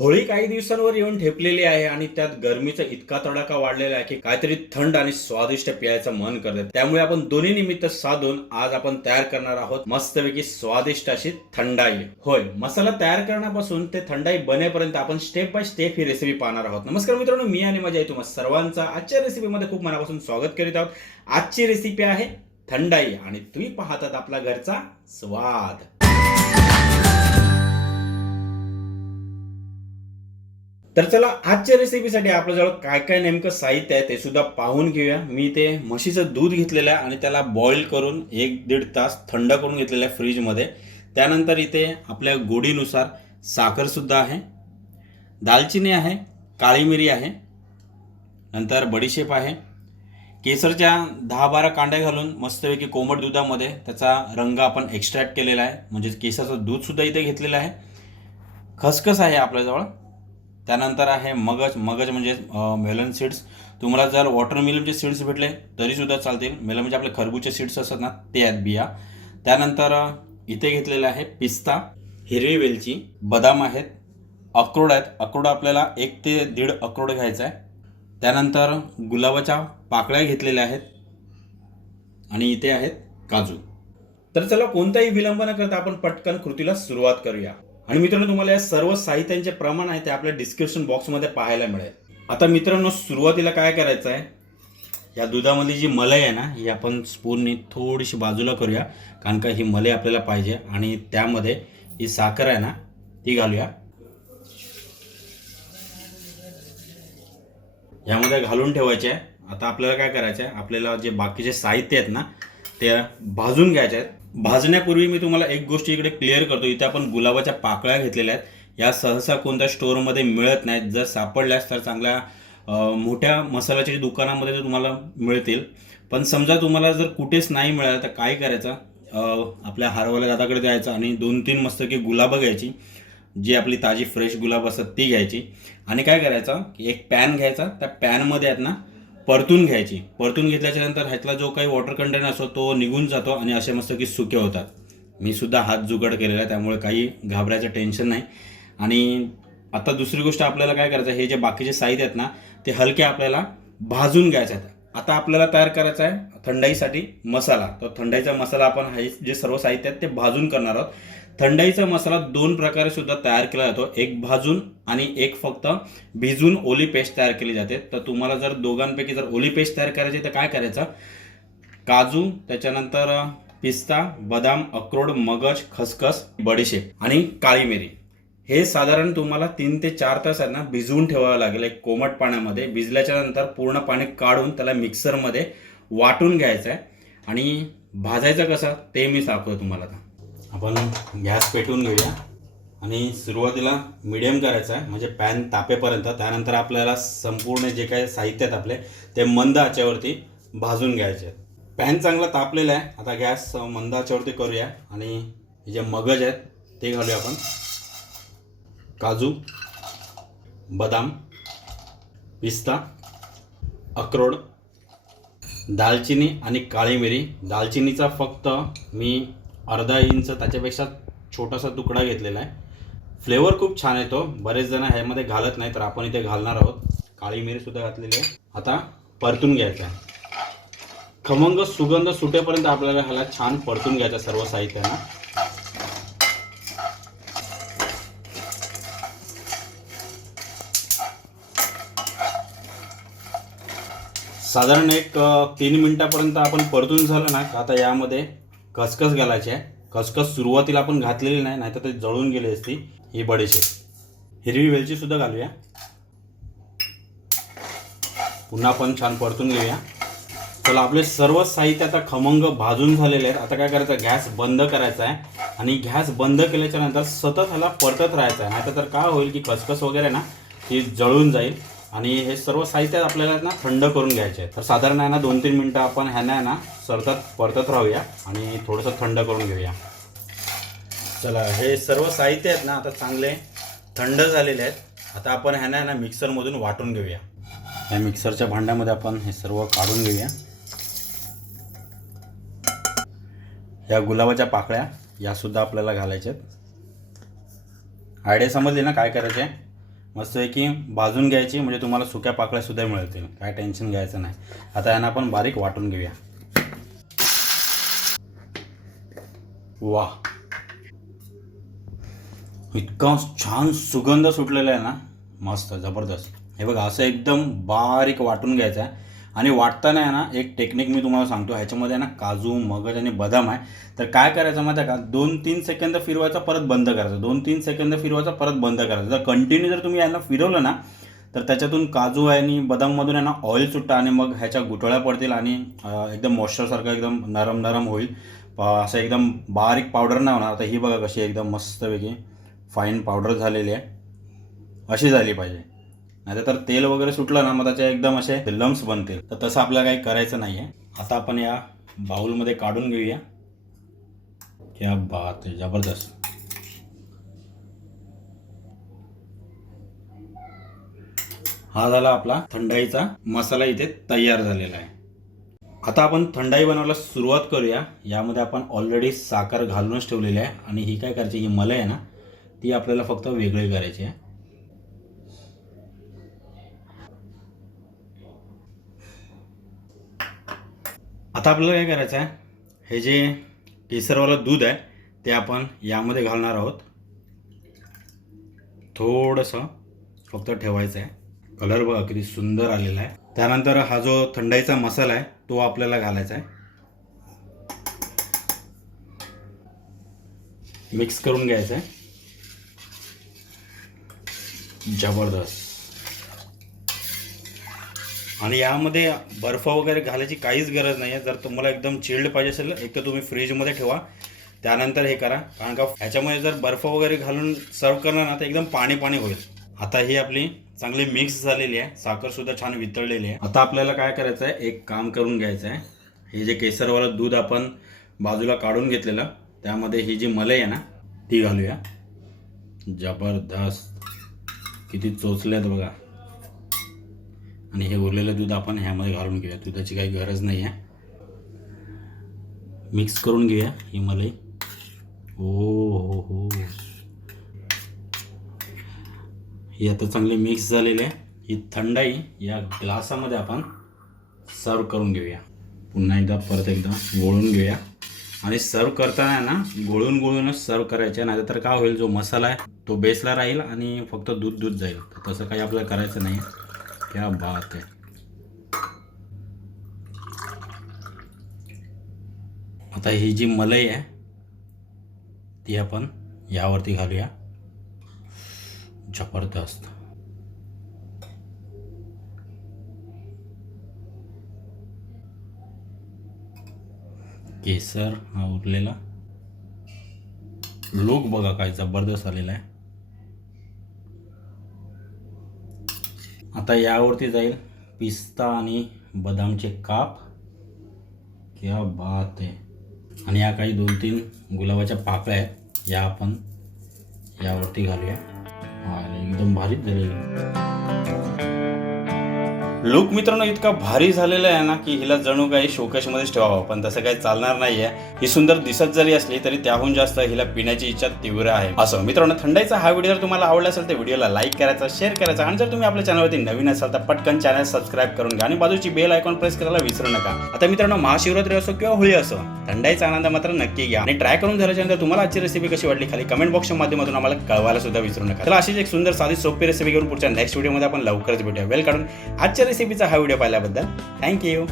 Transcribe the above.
होळी काही दिवसांवर येऊन ठेपलेली आहे आणि त्यात गरमीचा इतका तडाखा वाढलेला आहे की काहीतरी थंड आणि स्वादिष्ट प्यायचं मन करत त्यामुळे आपण दोन्ही निमित्त साधून आज आपण तयार करणार आहोत मस्तपैकी स्वादिष्ट अशी थंडाई. होय मसाला तयार करण्यापासून ते थंडाई बनेपर्यंत आपण स्टेप बाय स्टेप ही रेसिपी पाहणार आहोत. नमस्कार मित्रांनो मी आणि माझ्या तुम्हा सर्वांचा आजच्या रेसिपीमध्ये खूप मनापासून स्वागत करीत आहोत. आजची रेसिपी आहे थंडाई आणि तुम्ही पाहतात आपला घरचा स्वाद. तर चला आजच्या रेसिपीसाठी आपल्याजवळ काय काय नेमकं साहित्य आहे ते सुद्धा पाहून घेऊया. मी ते म्हशीचं दूध घेतलेलं आहे आणि त्याला बॉईल करून एक दीड तास थंड करून घेतलेलं आहे फ्रीजमध्ये त्यानंतर इथे आपल्या गोडीनुसार साखरसुद्धा आहे दालचिनी आहे काळी मिरी आहे नंतर बडीशेप आहे. केसरच्या दहा बारा कांड्या घालून मस्तपैकी कोमट दुधामध्ये त्याचा रंग आपण एक्स्ट्रॅक्ट केलेला आहे. म्हणजेच केसरचं दूधसुद्धा इथे घेतलेलं आहे. खसखस आहे आपल्याजवळ. त्यानंतर आहे मगज मगज म्हणजे मेलन सीड्स तुम्हाला जर वॉटरमिलनचे सीड्स भेटले तरीसुद्धा चालतील. मेलन म्हणजे आपले खरबूजचे सीड्स असतात ना ते आहेत बिया. त्यानंतर इथे घेतलेले आहे पिस्ता. हिरवी वेलची. बदाम आहेत. अक्रोड आहेत. अक्रोड आपल्याला एक ते दीड अक्रोड घ्यायचा आहे. त्यानंतर गुलाबाच्या पाकळ्या घेतलेल्या आहेत. आणि इथे आहेत काजू. तर चला कोणताही विलंब न करता आपण पटकन कृतीला सुरुवात करूया. आणि मित्रांनो तुम्हाला या सर्व साहित्यांचे प्रमाण आहे ते आपल्या डिस्क्रिप्शन बॉक्समध्ये पाहायला मिळेल. आता मित्रांनो सुरुवातीला काय करायचं आहे? या दुधामध्ये जी मलाई आहे ना ही आपण स्पूननी थोडीशी बाजूला करूया कारण का ही मलई आपल्याला पाहिजे. आणि त्यामध्ये ही साखर आहे ना ती घालूया. यामध्ये घालून ठेवायचे आहे. आता आपल्याला काय करायचं आहे? आपल्याला जे बाकीचे साहित्य आहेत ना ते भाजून घ्यायचे आहेत. भाजण्यापूर्वी मी तुम्हाला एक गोष्ट इकडे क्लिअर करतो. इथे आपण गुलाबाच्या पाकळ्या घेतलेल्या आहेत. या सहसा कोणत्या स्टोअरमध्ये मिळत नाहीत. जर सापडल्यास तर चांगल्या मोठ्या मसाल्याच्या दुकानामध्ये ते तुम्हाला मिळतील. पण समजा तुम्हाला जर कुठेच नाही मिळालं तर काय करायचं? आपल्या हारवाल्या दादाकडे जायचं आणि दोन तीन मस्तकी गुलाबं घ्यायची. जी आपली ताजी फ्रेश गुलाब असतात ती घ्यायची. आणि काय करायचं? की एक पॅन घ्यायचा. त्या पॅनमध्ये आहेत ना परतून घ्यायची. परतून घेतल्याच्या नंतर ह्यातला जो काही वॉटर कंटेनर असतो तो निघून जातो आणि असे मस्त की सुके होतात. मी सुद्धा हात जुगड केलेला आहे त्यामुळे काही घाबरायचं टेन्शन नाही. आणि आता दुसरी गोष्ट आपल्याला काय करायचं आहे, हे जे बाकीचे साहित्य आहेत ना ते हलके आपल्याला भाजून घ्यायचे आहेत. आता आपल्याला तयार करायचा आहे थंडाईसाठी मसाला. तर थंडाईचा मसाला आपण हे जे सर्व साहित्य आहेत ते भाजून करणार आहोत. थंडाईचा मसाला दोन प्रकारे सुद्धा तयार केला जातो. एक भाजून आणि एक फक्त भिजून ओली पेस्ट तयार केली जाते. तर तुम्हाला जर दोघांपैकी जर ओली पेस्ट तयार करायची तर काय करायचं? काजू त्याच्यानंतर पिस्ता बदाम अक्रोड मगज खसखस बडीशेप आणि काळी मिरी. हे साधारण तुम्हाला तीन ते चार तास आहे ना भिजवून ठेवावं लागेल एक कोमट पाण्यामध्ये. भिजल्याच्या नंतर पूर्ण पाणी काढून त्याला मिक्सरमध्ये वाटून घ्यायचं आहे. आणि भाजायचं कसं? ते मी दाखवतो तुम्हाला आता. आपण गॅस पेटवून घेऊया. आणि सुरुवातीला मिडियम करायचं आहे. म्हणजे पॅन तापेपर्यंत. त्यानंतर आपल्याला संपूर्ण जे काही साहित्य आहेत आपले ते मंद आचेवरती भाजून घ्यायचे आहेत. पॅन चांगला तापलेला आहे. आता गॅस मंद आचेवरती करूया. आणि हे जे मगज आहेत ते घालूया आपण. काजू बदाम पिस्ता अक्रोड दालचिनी आणि काळी मिरी. दालचिनीचा फक्त मी अर्धा इंच त्याच्यापेक्षा छोटासा तुकडा घेतलेला आहे. फ्लेवर खूप छान येतो बरेच जण ह्यामध्ये घालत नाही तर आपण इथे घालणार आहोत. काळी मिरीसुद्धा घातलेली आहे. आता परतून घ्यायचं आहे. खमंग सुगंध सुटेपर्यंत आपल्याला ह्याला छान परतून घ्यायचा सर्व साहित्यानं. साधारण एक तीन मिनिटापर्यंत आपण परतून झालं ना का आता यामध्ये खसखस घालायची आहे. खसखस सुरुवातीला आपण घातलेली नाही नाहीतर ते जळून गेली असती ही बडीशेप. हिरवी वेलची सुद्धा घालूया. पुन्हा आपण छान परतून घेऊया. चला आपले सर्व साहित्य आता खमंग भाजून झालेले आहेत. आता काय करायचं गॅस बंद करायचा आहे. आणि गॅस बंद केल्याच्यानंतर सतत ह्याला परतत राहायचं आहे. नाहीतर तर काय होईल की खसखस वगैरे ना ती जळून जाईल. आणि हे सर्व साहित्य आपल्याला ना थंड करून घ्यायचे आहे. तर साधारण आहे ना दोन तीन मिनटं आपण ह्यानं ना सरतात परतत राहूया आणि थोडंसं थंड करून घेऊया. चला हे सर्व साहित्य आहेत ना आता चांगले थंड झालेले आहेत. आता आपण ह्यांना ना मिक्सरमधून वाटून घेऊया. या मिक्सरच्या भांड्यामध्ये आपण हे सर्व काढून घेऊया. या गुलाबाच्या पाकळ्या यासुद्धा आपल्याला घालायच्या आहेत. आयडिया समजली ना काय करायचे? मस्त आहे की भाजून घ्यायची म्हणजे तुम्हाला सुक्या पाकळ्या सुद्धा मिळतील. काय टेन्शन घ्यायचं नाही. आता यांना आपण बारीक वाटून घेऊया. वा इतका छान सुगंध सुटलेला आहे ना. मस्त जबरदस्त. हे बघा असं एकदम बारीक वाटून घ्यायचं आहे. आणि वाटताना आहे ना एक टेक्निक मी तुम्हाला सांगतो. ह्याच्यामध्ये आहे ना काजू मगज आणि बदाम आहे. तर काय करायचं माहिती आहे का? दोन तीन सेकंद फिरवायचा परत बंद करायचं. दोन तीन सेकंद फिरवायचा परत बंद करायचं. जर कंटिन्यू जर तुम्ही यांना फिरवलं ना तर त्याच्यातून काजू आहे आणि बदाममधून आहे ना ऑइल सुटतं आणि मग ह्याच्या गुठळ्या पडतील आणि एकदम मॉइश्चरसारखं एकदम नरम नरम होईल. असं एकदम बारीक पावडर नाही होणार. आता ही बघा कशी एकदम मस्तपैकी फाईन पावडर झालेली आहे. अशी झाली पाहिजे. नाही तर तेल वगैरे सुटलं ना मग त्याचे एकदम असे लम्स बनतील. तर तसं आपल्याला काही करायचं नाही आहे आता आपण या बाउलमध्ये काढून घेऊया. क्या बात आहे जबरदस्त. हा झाला आपला थंडाईचा मसाला इथे तयार झालेला आहे. आता आपण थंडाई बनवायला सुरुवात करूया. यामध्ये आपण ऑलरेडी साखर घालूनच ठेवलेली आहे आणि ही काय करायची ही मलई आहे ना ती आपल्याला फक्त वेगळी करायची आहे. आता आपल्याला काय करायचं आहे हे जे केसरवालं दूध आहे ते आपण यामध्ये घालणार आहोत. थोडंसं फक्त ठेवायचं आहे. कलर बघा किती सुंदर आलेला आहे. त्यानंतर हा जो थंडाईचा मसाला आहे तो आपल्याला घालायचा आहे. मिक्स करून घ्यायचा आहे. जबरदस्त. आणि यामध्ये बर्फ वगैरे घालायची काहीच गरज नाही आहे जर तुम्हाला एकदम चिल्ड पाहिजे असेल एक तर तुम्ही फ्रीजमध्ये ठेवा. त्यानंतर हे करा. कारण का ह्याच्यामध्ये जर बर्फ वगैरे घालून सर्व करणार ना तर एकदम पाणी पाणी होईल. आता ही आपली चांगली मिक्स झालेली आहे. साखर सुद्धा छान वितळलेली आहे. आता आपल्याला काय करायचं आहे? एक काम करून घ्यायचं आहे. हे जे केसरवालं दूध आपण बाजूला काढून घेतलेलं त्यामध्ये ही जी मलई आहे ना ती घालूया. जबरदस्त. किती चोचल्यात बघा. आणि हे उरलेलं दूध आपण ह्यामध्ये घालून घेऊया. दुधाची काही गरज नाही आहे. मिक्स करून घेऊया ही मलई. ओ हो हो. ही आता चांगली मिक्स झालेली आहे. ही थंडाई या ग्लासामध्ये आपण सर्व करून घेऊया. पुन्हा एकदा परत एकदा गोळून घेऊया. आणि सर्व करताना ना गोळून गोळूनच सर्व करायचे. नाही तर काय होईल जो मसाला आहे तो बेसला राहील आणि फक्त दूध दूध जाईल. तसं काही आपल्याला करायचं नाही. क्या बात आहे. आता ही जी मलई आहे ती आपण यावरती घालूया. जबरदस्त. केसर हा उरलेला. लोक बघा काय जबरदस्त आलेला आहे. आता यावरती जाईल पिस्ता आणि बदामचे काप. क्या बात आहे. आणि या काही दोन तीन गुलाबाच्या पाकळ्या आहेत. या आपण यावरती घालूया. हा एकदम भारीच झालेली लुक मित्रांनो इतका भारी झालेला आहे ना की हिला जणू काही शोकेशमध्येच ठेवावं. पण तसं काही चालणार नाहीये. ही सुंदर दिसत जरी असली तरी त्याहून जास्त हिला पिण्याची इच्छा तीव्र आहे. असं. मित्रांनो थंडाईचा हा व्हिडिओ जर तुम्हाला आवडला असेल तर व्हिडिओला लाईक करायचा शेअर करायचा आणि जर तुम्ही आपल्या चॅनलवरती नवीन असाल तर पटकन चॅनल सबस्क्राईब करून घ्या आणि बाजूची बेल आयकॉन प्रेस करायला विसरू नका. आता मित्रांनो महाशिवरात्री असो किंवा होळी असो थंडाईचा आनंद मात्र नक्की घ्या. आणि ट्राय करून झाल्याच्यानंतर तुम्हाला आजची रेसिपी कशी वाटली खाली कमेंट बॉक्सच्या माध्यमातून आम्हाला कळवायला सुद्धा विसरू नका. तर अशीच एक सुंदर साधी सोपी रेसिपी घेऊन पुढच्या नेक्स्ट व्हिडिओमध्ये आपण लवकरच भेटूया. वेल काढून आजच्या रेसिपीचा हा व्हिडिओ पाहिल्याबद्दल थँक्यू